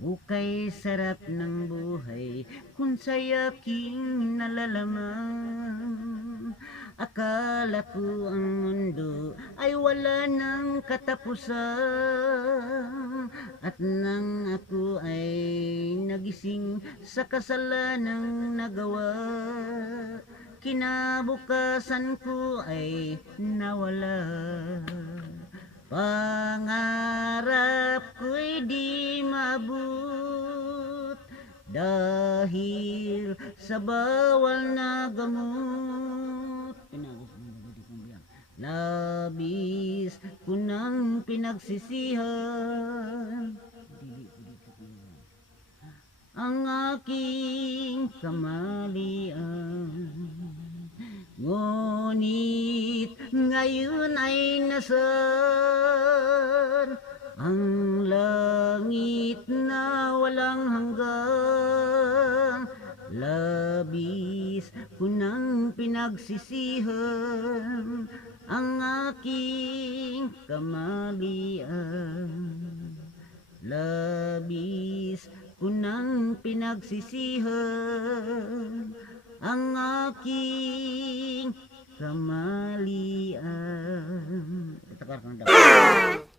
Hukay sarap ng buhay kung sa'y aking nalalaman. Akala ko ang mundo ay wala ng katapusan. At nang ako ay nagising sa kasalanang nagawa, kinabukasan ko ay nawala. Pangarap ko'y di maabot dahil sa bawal na gamot. Labis ko nang pinagsisihan ang aking kamalian. Ngunit ngayon ay nasan ang langit na walang hanggan. Labis ko nang pinagsisihan ang aking kamalian. Labis ko nang pinagsisihan ang aking kamalian.